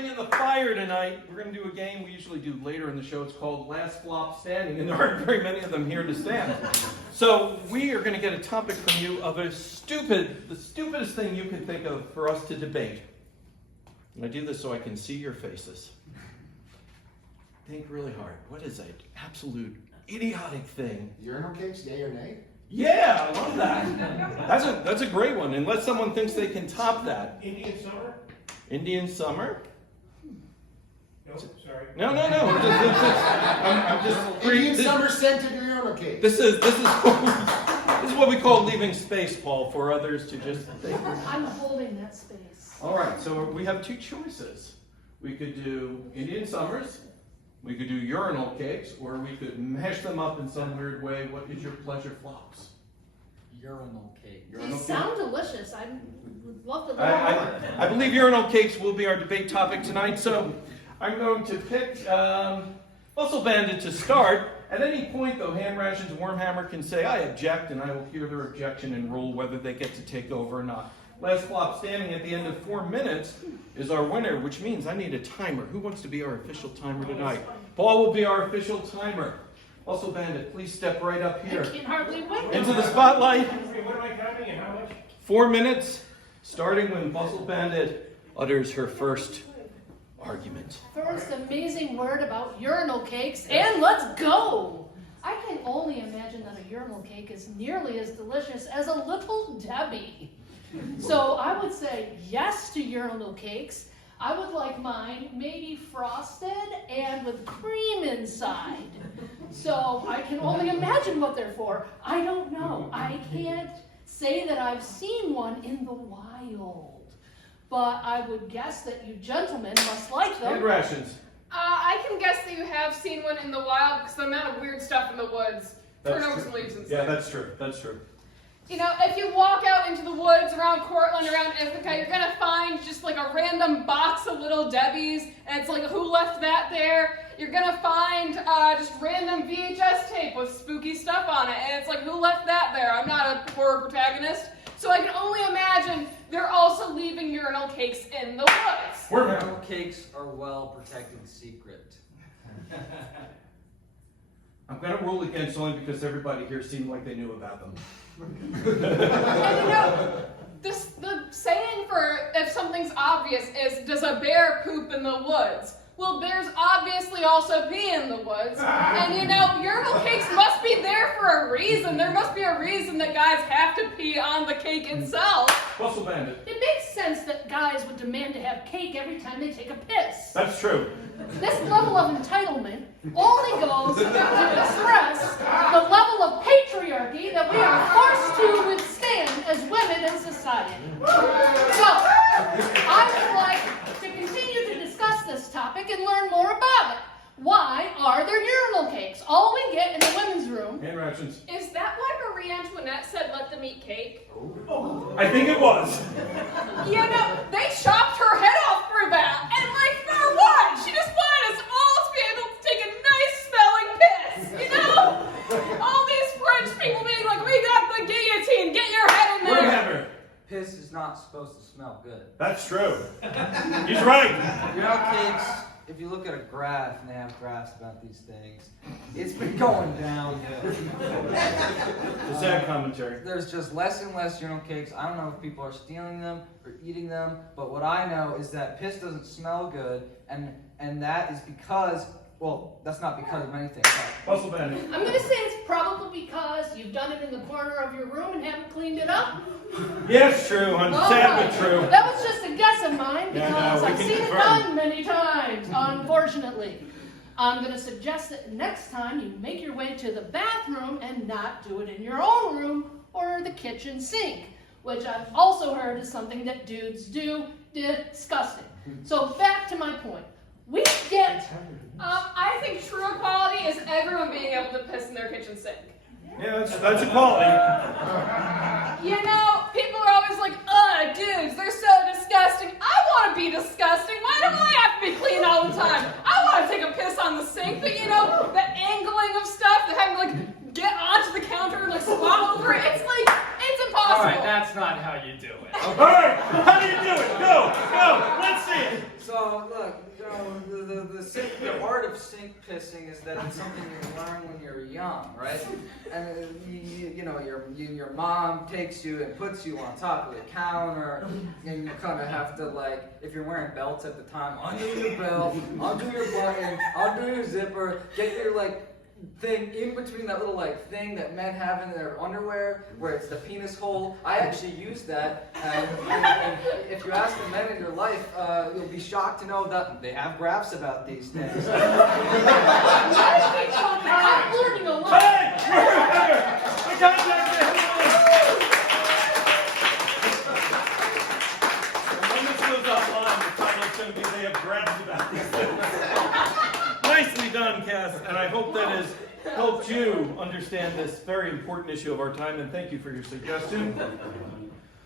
bringing the fire tonight. We're going to do a game we usually do later in the show. It's called Last Flop Standing, and there aren't very many of them here to stand. So we are going to get a topic from you of the stupidest thing you can think of for us to debate. And I do this so I can see your faces. Think really hard. What is an absolute idiotic thing? Urinal cakes, yay or nay? Yeah, I love that. That's a great one, unless someone thinks they can top that. Indian summer? Indian summer? No, sorry. No. I'm just Indian summer scented urinal cake. This is what we call leaving space, Paul, for others to just think. I'm holding that space. All right, so we have two choices. We could do Indian summers, we could do urinal cakes, or we could mash them up in some weird way. What is your pleasure, Flops? Urinal cake. They sound delicious. I would love to learn. I believe urinal cakes will be our debate topic tonight, so I'm going to pick Muscle Bandit to start. At any point, though, Hand Rations and Wormhammer can say, I object, and I will hear their objection and rule whether they get to take over or not. Last flop standing at the end of 4 minutes is our winner, which means I need a timer. Who wants to be our official timer tonight? Paul will be our official timer. Muscle Bandit, please step right up here. I can hardly wait. Into the spotlight. What am I counting and how much? 4 minutes, starting when Muscle Bandit utters her first argument. First amazing word about urinal cakes, and let's go! I can only imagine that a urinal cake is nearly as delicious as a Little Debbie. So I would say yes to urinal cakes. I would like mine maybe frosted and with cream inside. So I can only imagine what they're for. I don't know. I can't say that I've seen one in the wild. But I would guess that you gentlemen must like them. Hand Rations. I can guess that you have seen one in the wild because the amount of weird stuff in the woods. Turnovers and leaves and stuff. Yeah, that's true. That's true. You know, if you walk out into the woods around Cortland, around Ithaca, you're going to find just like a random box of Little Debbie's, and it's like, who left that there? You're going to find just random VHS tape with spooky stuff on it, and it's like, who left that there? I'm not a horror protagonist. So I can only imagine they're also leaving urinal cakes in the woods. Urinal cakes are well-protected secret. I'm going to rule against only because everybody here seemed like they knew about them. And you know, the saying for if something's obvious is, does a bear poop in the woods? Well, bears obviously also pee in the woods. And you know, urinal cakes must be there for a reason. There must be a reason that guys have to pee on the cake itself. Muscle Bandit. It makes sense that guys would demand to have cake every time they take a piss. That's true. This level of entitlement only goes to express the level of patriarchy that we are forced to withstand as women in society. So, I would like to continue to discuss this topic and learn more about it. Why are there urinal cakes? All we get in the women's room. Hand Rations. Is that why Marie Antoinette said let them eat cake? I think it was. You know, they chopped her head off for that. And like, for what? She just wanted us all to be able to take a nice smelling piss, you know? All these French people being like, we got the guillotine, get your head in there. Wormhammer. Piss is not supposed to smell good. That's true. He's right. Urinal cakes, if you look at a graph, and they have graphs about these things, it's been going downhill. The sad commentary. There's just less and less urinal cakes. I don't know if people are stealing them or eating them, but what I know is that piss doesn't smell good, and that is because, well, that's not because of anything. Muscle Bandit. I'm going to say it's probably because you've done it in the corner of your room and haven't cleaned it up. Yes, true. Sad but true. That was just a guess of mine because Yeah, no, we I've can seen it confirm. done many times, unfortunately. I'm going to suggest that next time you make your way to the bathroom and not do it in your own room or the kitchen sink, which I've also heard is something that dudes do. Disgusting. So back to my point. We get... I think true equality is everyone being able to piss in their kitchen sink. Yeah, that's equality. You know, people are always like, ugh, dudes, they're so disgusting. I want to be disgusting. Why do I have to be clean all the time? I want to take a piss on the sink, but you know, the angling of stuff, the having to like get onto the counter and like swallow over it, it's like, it's impossible. Alright, that's not how you do it. All right, how do you do it? Go, let's see it. So So look, the art of sink pissing is that it's something you learn when you're young, right? And your mom takes you and puts you on top of the counter, and you kind of have to, like, if you're wearing belts at the time, undo your belt, undo your button, undo your zipper, get your thing in between that little thing that men have in their underwear where it's the penis hole. I actually use that, and if you ask the men in your life, you'll be shocked to know that they have graphs about these things. I'm learning a lot. Hey! We got that! And when this goes offline, the title's going to be "They Have Graphs About These Things." Nicely done, Cass, and I hope that has helped you understand this very important issue of our time, and thank you for your suggestion.